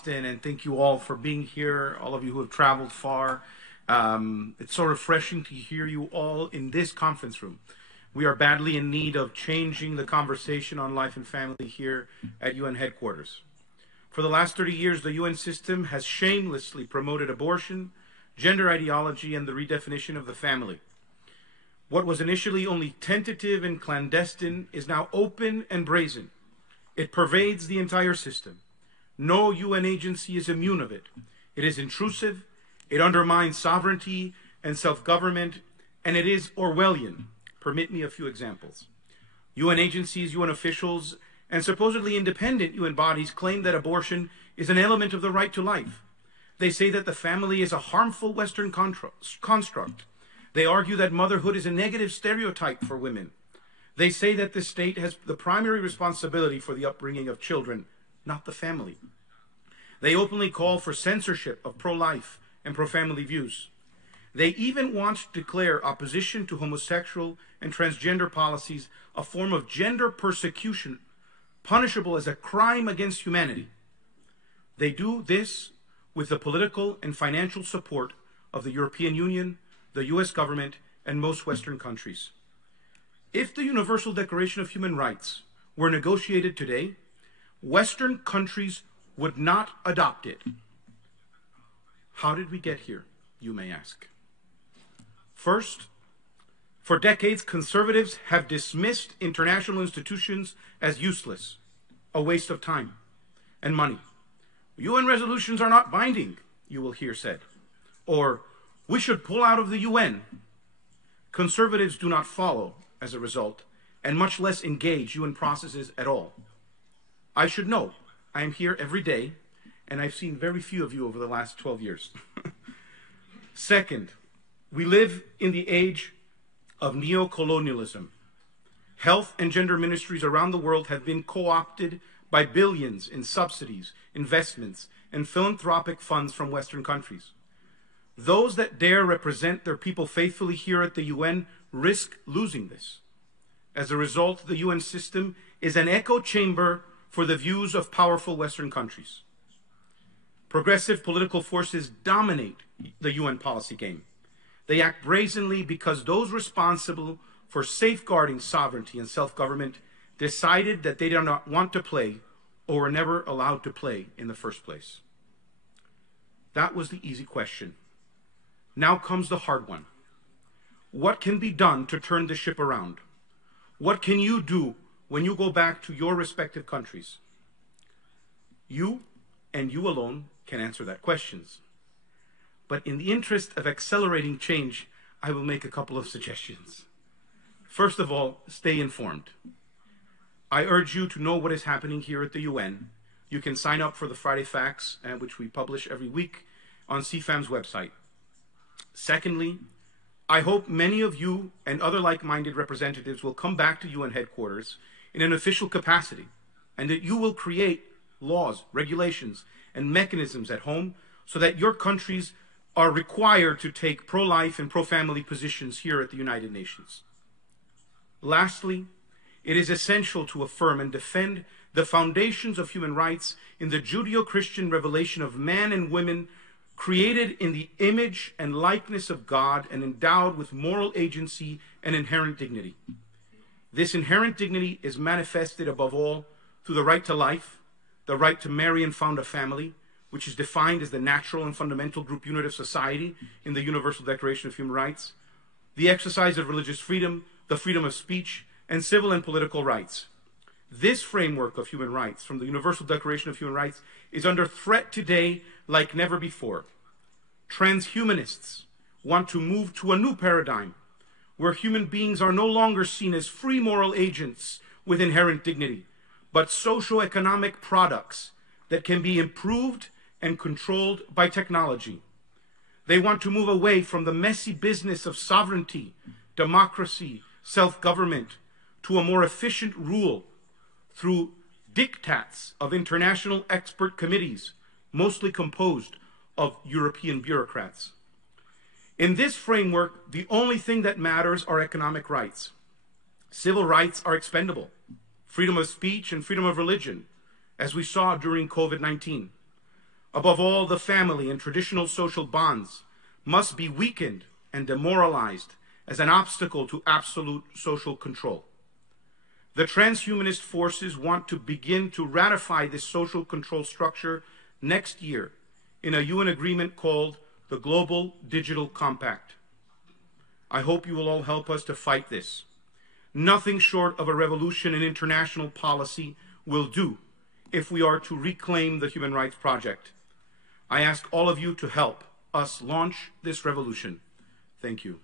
Boston, and thank you all for being here, all of you who have traveled far. It's so refreshing to hear you all in this conference room. We are badly in need of changing the conversation on life and family here at UN headquarters. For the last 30 years, the UN system has shamelessly promoted abortion, gender ideology, and the redefinition of the family. What was initially only tentative and clandestine is now open and brazen. It pervades the entire system. No UN agency is immune of it. It is intrusive, it undermines sovereignty and self-government, and it is Orwellian. Permit me a few examples. UN agencies, UN officials, and supposedly independent UN bodies claim that abortion is an element of the right to life. They say that the family is a harmful Western construct. They argue that motherhood is a negative stereotype for women. They say that the state has the primary responsibility for the upbringing of children, not the family. They openly call for censorship of pro-life and pro-family views. They even want to declare opposition to homosexual and transgender policies a form of gender persecution, punishable as a crime against humanity. They do this with the political and financial support of the European Union, the US government, and most Western countries. If the Universal Declaration of Human Rights were negotiated today, Western countries would not adopt it. How did we get here, you may ask? First, for decades, conservatives have dismissed international institutions as useless, a waste of time and money. UN resolutions are not binding, you will hear said. Or, we should pull out of the UN. Conservatives do not follow, as a result, and much less engage UN processes at all. I should know, I am here every day, and I've seen very few of you over the last 12 years. Second, we live in the age of neo-colonialism. Health and gender ministries around the world have been co-opted by billions in subsidies, investments, and philanthropic funds from Western countries. Those that dare represent their people faithfully here at the UN risk losing this. As a result, the UN system is an echo chamber for the views of powerful Western countries. Progressive political forces dominate the UN policy game. They act brazenly because those responsible for safeguarding sovereignty and self-government decided that they do not want to play or were never allowed to play in the first place. That was the easy question. Now comes the hard one. What can be done to turn the ship around? What can you do when you go back to your respective countries? You and you alone can answer that questions. But in the interest of accelerating change, I will make a couple of suggestions. First of all, stay informed. I urge you to know what is happening here at the UN. You can sign up for the Friday Facts, which we publish every week on CFAM's website. Secondly, I hope many of you and other like-minded representatives will come back to UN headquarters in an official capacity, and that you will create laws, regulations, and mechanisms at home so that your countries are required to take pro-life and pro-family positions here at the United Nations. Lastly, it is essential to affirm and defend the foundations of human rights in the Judeo-Christian revelation of man and women created in the image and likeness of God and endowed with moral agency and inherent dignity. This inherent dignity is manifested above all through the right to life, the right to marry and found a family, which is defined as the natural and fundamental group unit of society in the Universal Declaration of Human Rights, the exercise of religious freedom, the freedom of speech, and civil and political rights. This framework of human rights from the Universal Declaration of Human Rights is under threat today like never before. Transhumanists want to move to a new paradigm where human beings are no longer seen as free moral agents with inherent dignity, but socio-economic products that can be improved and controlled by technology. They want to move away from the messy business of sovereignty, democracy, self-government, to a more efficient rule through diktats of international expert committees, mostly composed of European bureaucrats. In this framework, the only thing that matters are economic rights. Civil rights are expendable. Freedom of speech and freedom of religion, as we saw during COVID-19. Above all, the family and traditional social bonds must be weakened and demoralized as an obstacle to absolute social control. The transhumanist forces want to begin to ratify this social control structure next year in a UN agreement called the Global Digital Compact. I hope you will all help us to fight this. Nothing short of a revolution in international policy will do if we are to reclaim the Human Rights Project. I ask all of you to help us launch this revolution. Thank you.